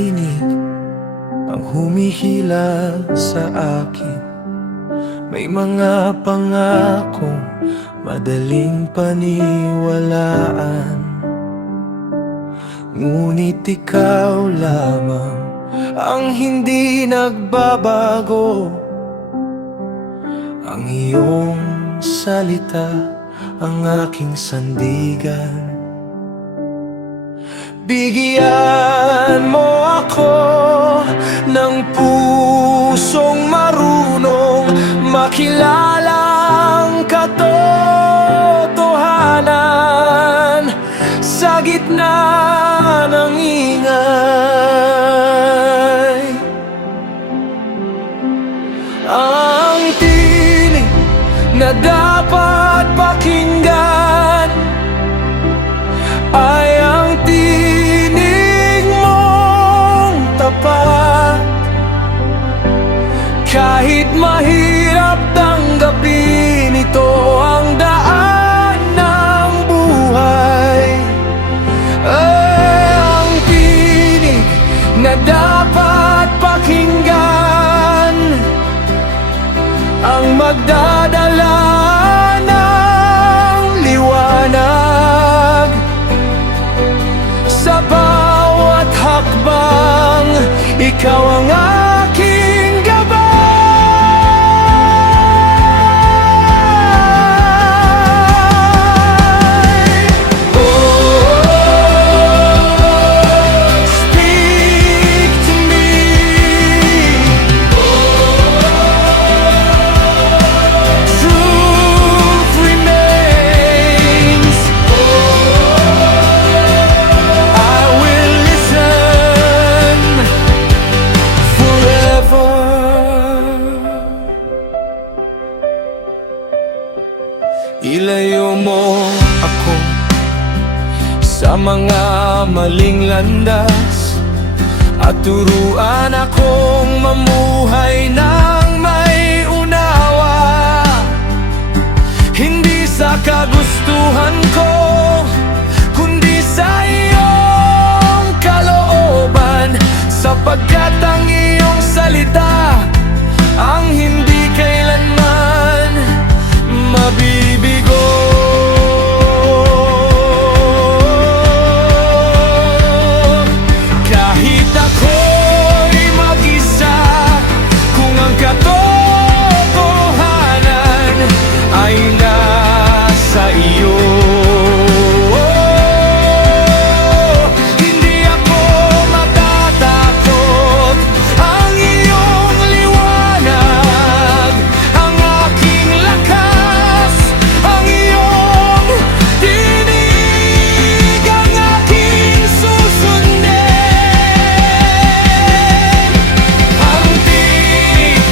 tinig ang humihila sa akin. May mga pangakong madaling paniwalaan, ngunit ikaw lamang ang hindi nagbabago. Ang iyong salita ang aking sandigan. Bigyan mo ako ng pusong marunong makilala ang katotohanan sa gitna ng ingay. Ang tinig na dapat pakinggan ay ang tinig mong tapat. Kahit mahirap tanggapin, ito ang daan ng buhay. Ay, ang tinig na dapat pakinggan, ang magdadala ng liwanag sa bawat hakbang. Ikaw ang aking gabay. Speak to me. Truth remains. I will listen forever. Ilayo mo ako sa mga maling landas at turuan akong mamuhay ng may unawa. Hindi sa kagustuhan ko, kundi sa iyong kalooban, sapagkat ang iyong salita ang hindi kailanman mabibigo. Kahit ako'y mag-isa, kung ang katotohanan ay nasa iyo, hindi ako matatakot. Ang iyong liwanag ang aking lakas, ang iyong tinig ang aking susundin. Ang tinig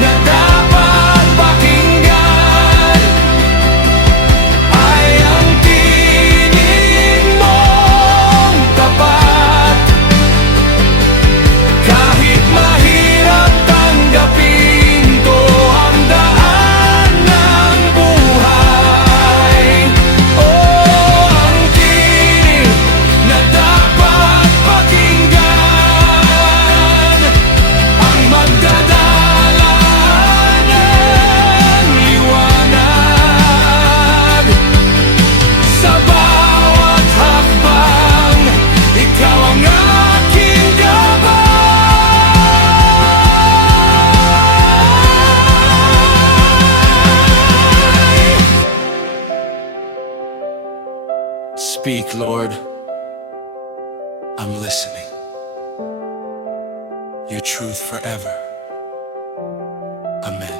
na dapat pakinggan ay ang tinig mong tapat. Kahit mahirap tanggapin, to ang daan ng buhay. Oh, ang tinig na dapat pakinggan, ang magdadala ng liwanag sa bawat hakbang. Ikaw ang aking gabay. Speak, Lord, I'm listening. Your truth forever. Amen.